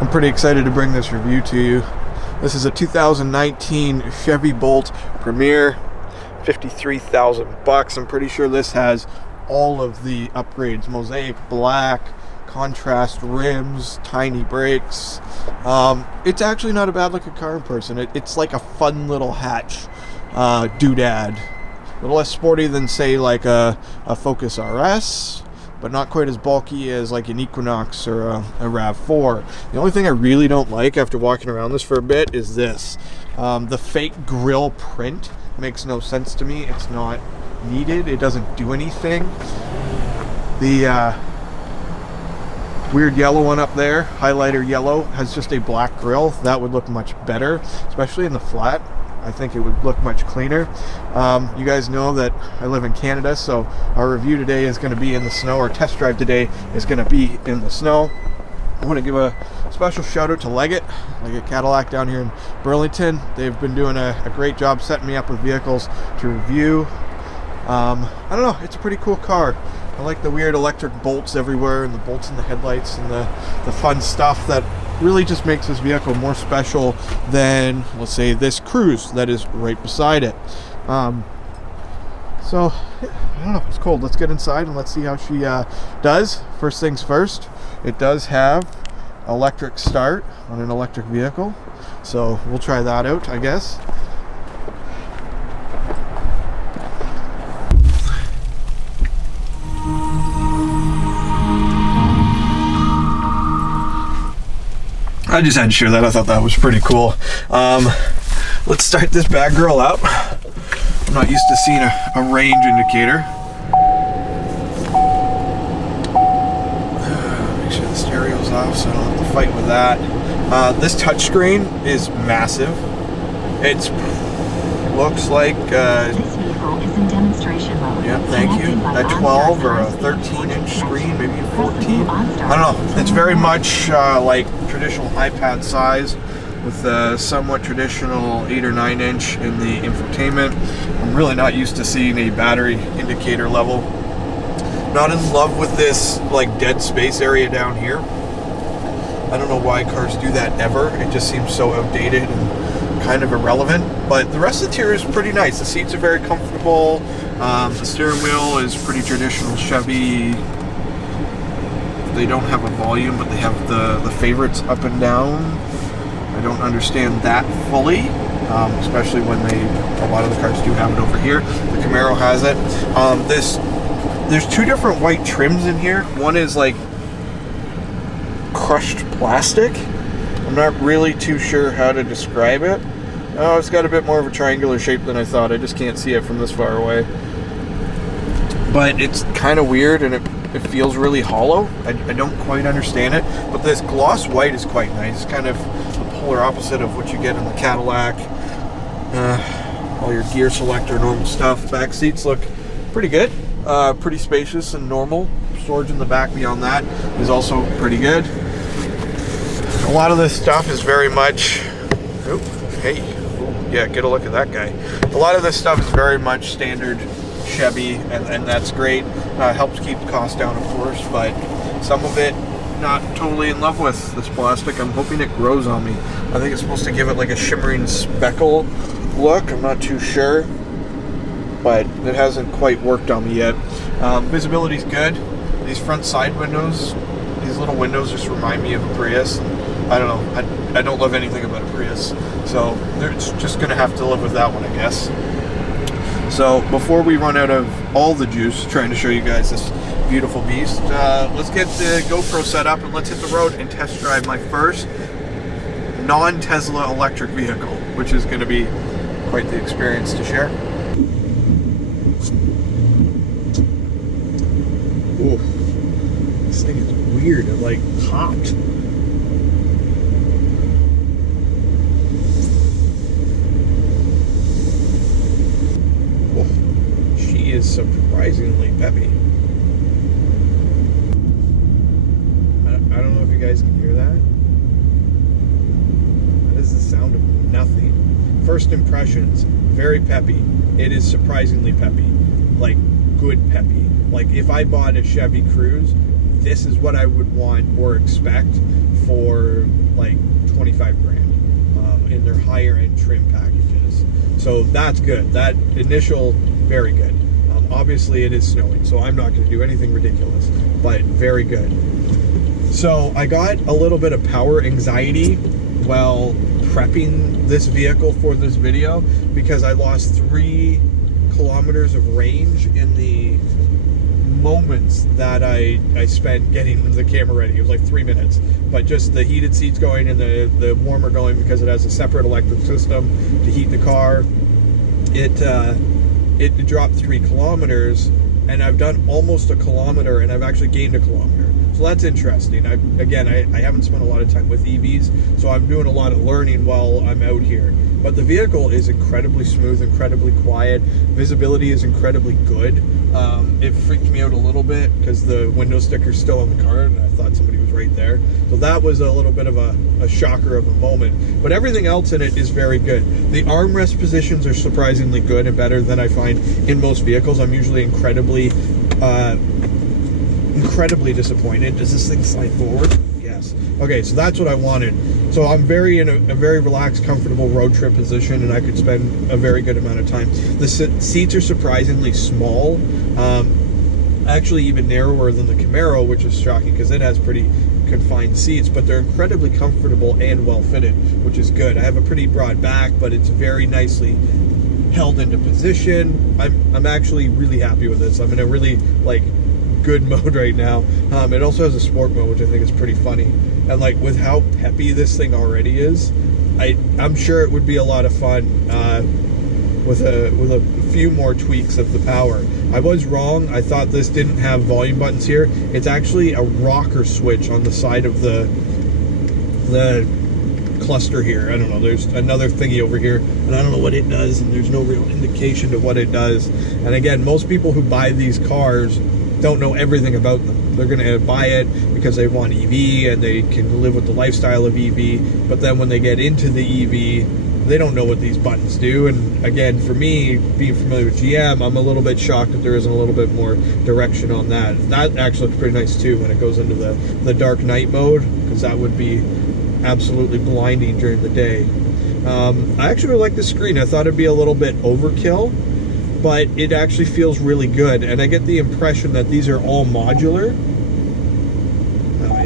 I'm pretty excited to bring this review to you. This is a 2019 Chevy Bolt Premier, $53,000. I'm pretty sure this has all of the upgrades: mosaic black, contrast rims, tiny brakes. It's actually not a bad looking car in person. It's like a fun little hatch doodad. A little less sporty than, say, like a Focus RS, but not quite as bulky as like an Equinox or a RAV4. The only thing I really don't like after walking around this for a bit is this. The fake Grille print makes no sense to me. It's not needed. It doesn't do anything. The weird yellow one up there, highlighter yellow, has just a black grille. That would look much better, especially in the flat. I think it would look much cleaner. You guys know that I live in Canada, so our review today is going to be in the snow. Our test drive today is going to be in the snow. I want to give a special shout out to Leggett Cadillac down here in Burlington. They've been doing a great job setting me up with vehicles to review. I don't know, it's a pretty cool car. I like the weird electric bolts everywhere, and the bolts in the headlights, and the fun stuff that really just makes this vehicle more special than, let's say, this Cruise that is right beside it. So I don't know, it's cold. Let's get inside and let's see how she does. First things first, it does have electric start on an electric vehicle, so we'll try that out, I guess. I just had to share that. I thought that was pretty cool. Let's start this bad girl up. I'm not used to seeing a range indicator. Make sure the stereo's off so I don't have to fight with that. This touchscreen is massive. It looks like this vehicle is in demonstration mode. Yeah, thank you. A 12 or a 13-inch screen, maybe a 14. I don't know. It's very much like traditional iPad size, with a somewhat traditional 8 or 9-inch in the infotainment. I'm really not used to seeing a battery indicator level. Not in love with this like dead space area down here. I don't know why cars do that ever. It just seems so outdated and kind of irrelevant. But the rest of the interior is pretty nice. The seats are very comfortable. The steering wheel is pretty traditional Chevy. They don't have a volume, but they have the favorites up and down. I don't understand that fully, especially when a lot of the cars do have it over here. The Camaro has it. There's two different white trims in here. One is like crushed plastic. I'm not really too sure how to describe it. Oh, it's got a bit more of a triangular shape than I thought. I just can't see it from this far away. But it's kind of weird, and it feels really hollow. I don't quite understand it. But this gloss white is quite nice. It's kind of the polar opposite of what you get in the Cadillac. All your gear selector, normal stuff. Back seats look pretty good. Pretty spacious and normal. Storage in the back beyond that is also pretty good. A lot of this stuff is very much... Oh, hey. Ooh, yeah, get a look at that guy. A lot of this stuff is very much standard Chevy, and that's great. Helps keep costs down, of course, but some of it not totally in love with this plastic. I'm hoping it grows on me. I think it's supposed to give it like a shimmering speckle look. I'm not too sure, but it hasn't quite worked on me yet. Visibility's good. These front side windows, these little windows just remind me of a Prius. I don't know. I don't love anything about a Prius, so they're just gonna have to live with that one, I guess. So before we run out of all the juice trying to show you guys this beautiful beast, let's get the GoPro set up and let's hit the road and test drive my first non-Tesla electric vehicle, which is going to be quite the experience to share. Ooh, this thing is weird. It like popped. She is surprisingly peppy. I don't know if you guys can hear that. That is the sound of nothing. First impressions, very peppy. It is surprisingly peppy. Like, good peppy. Like, if I bought a Chevy Cruise, this is what I would want or expect for higher end trim packages. So that's good. That initial, very good. Obviously it is snowing, so I'm not going to do anything ridiculous, but very good. So I got a little bit of power anxiety while prepping this vehicle for this video because I lost 3 kilometers of range in the moments that I spent getting the camera ready. It was like 3 minutes, but just the heated seats going and the warmer going because it has a separate electric system to heat the car. It dropped 3 kilometers, and I've done almost a kilometer, and I've actually gained a kilometer. So that's interesting. I haven't spent a lot of time with EVs, so I'm doing a lot of learning while I'm out here. But the vehicle is incredibly smooth, incredibly quiet. Visibility is incredibly good. It freaked me out a little bit because the window sticker's still on the car, and I thought somebody was right there. So that was a little bit of a shocker of a moment. But everything else in it is very good. The armrest positions are surprisingly good and better than I find in most vehicles. I'm usually incredibly disappointed. Does this thing slide forward? Yes. Okay, so that's what I wanted. So I'm in a very relaxed, comfortable road trip position, and I could spend a very good amount of time. The seats are surprisingly small, actually even narrower than the Camaro, which is shocking because it has pretty confined seats, but they're incredibly comfortable and well fitted, which is good. I have a pretty broad back, but it's very nicely held into position. I'm actually really happy with this. I'm in a really good mode right now. It also has a sport mode, which I think is pretty funny. And with how peppy this thing already is, I'm sure it would be a lot of fun with a few more tweaks of the power. I was wrong. I thought this didn't have volume buttons here. It's actually a rocker switch on the side of the cluster here. I don't know. There's another thingy over here, and I don't know what it does, and there's no real indication to what it does. And again, most people who buy these cars don't know everything about them. They're going to buy it because they want EV and they can live with the lifestyle of EV, but then when they get into the EV, they don't know what these buttons do. And again, for me, being familiar with GM, I'm a little bit shocked that there isn't a little bit more direction on that. That actually looks pretty nice too when it goes into the dark night mode, because that would be absolutely blinding during the day. I actually like the screen. I thought it'd be a little bit overkill, but it actually feels really good, and I get the impression that these are all modular. Oh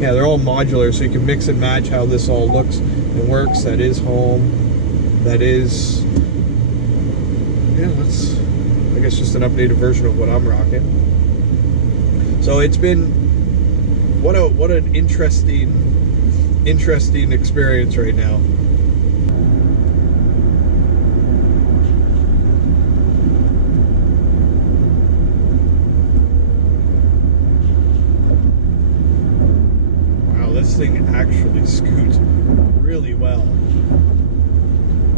yeah, they're all modular, so you can mix and match how this all looks and works. That is home. That is, that's, I guess, just an updated version of what I'm rocking. So it's been what an interesting experience right now. This thing actually scoots really well.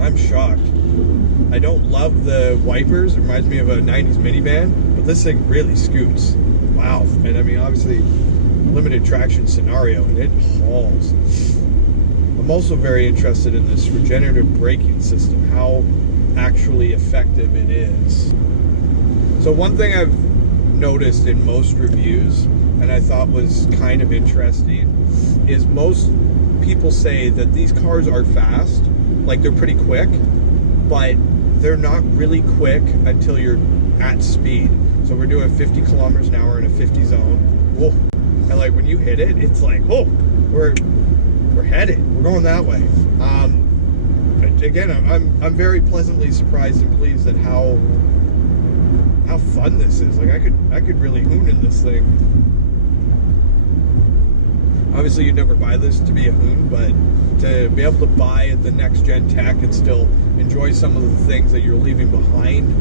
I'm shocked. I don't love the wipers. It reminds me of a 90s minivan, but this thing really scoots. Wow. And I mean, obviously, limited traction scenario, and it hauls. I'm also very interested in this regenerative braking system, how actually effective it is. So one thing I've noticed in most reviews, and I thought was kind of interesting, is most people say that these cars are fast, like they're pretty quick, but they're not really quick until you're at speed. So we're doing 50 kilometers an hour in a 50 zone. Whoa. And when you hit it, it's like, oh, we're headed. We're going that way. Again, I'm very pleasantly surprised and pleased at how fun this is. I could really hoon in this thing. Obviously, you'd never buy this to be a hoon, but to be able to buy the next gen tech and still enjoy some of the things that you're leaving behind,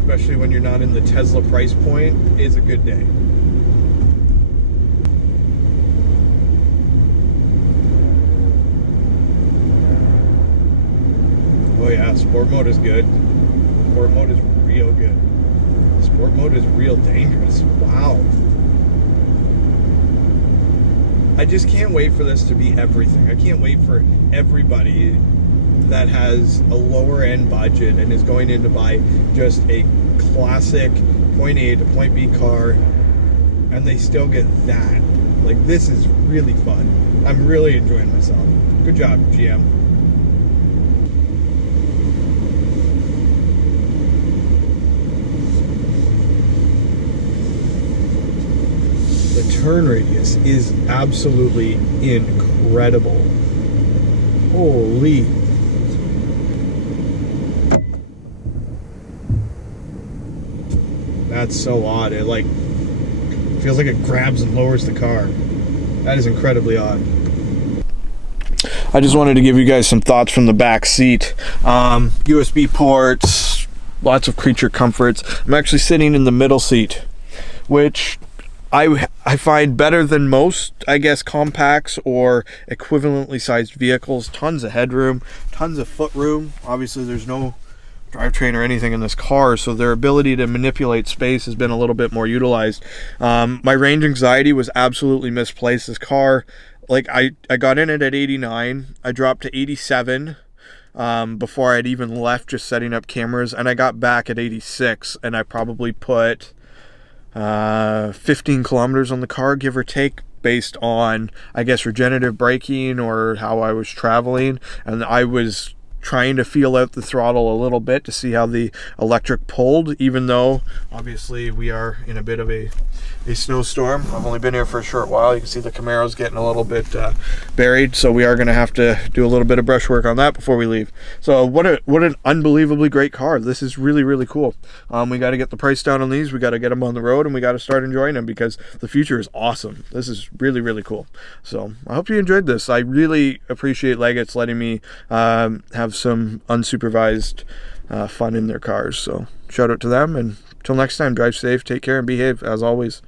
especially when you're not in the Tesla price point, is a good day. Oh yeah, sport mode is good. Sport mode is real good. Sport mode is real dangerous. Wow. I just can't wait for this to be everything. I can't wait for everybody that has a lower end budget and is going in to buy just a classic point A to point B car, and they still get that. This is really fun. I'm really enjoying myself. Good job, GM. turn radius is absolutely incredible. Holy. That's so odd. It like feels like it grabs and lowers the car. That is incredibly odd. I just wanted to give you guys some thoughts from the back seat. USB ports, lots of creature comforts. I'm actually sitting in the middle seat, which I find better than most, I guess, compacts or equivalently sized vehicles. Tons of headroom, tons of footroom. Obviously, there's no drivetrain or anything in this car, so their ability to manipulate space has been a little bit more utilized. My range anxiety was absolutely misplaced. This car, like I got in it at 89, I dropped to 87 before I'd even left, just setting up cameras, and I got back at 86, and I probably put 15 kilometers on the car, give or take, based on, I guess, regenerative braking or how I was traveling. And I was trying to feel out the throttle a little bit to see how the electric pulled, even though obviously we are in a bit of a snowstorm. I've only been here for a short while. You can see the Camaro's getting a little bit buried, so we are going to have to do a little bit of brush work on that before we leave. So what an unbelievably great car. This is really, really cool. We got to get the price down on these. We got to get them on the road, and we got to start enjoying them because the future is awesome. This is really, really cool. So I hope you enjoyed this. I really appreciate Leggett's letting me have some unsupervised fun in their cars. So shout out to them, and until next time, drive safe, take care, and behave as always.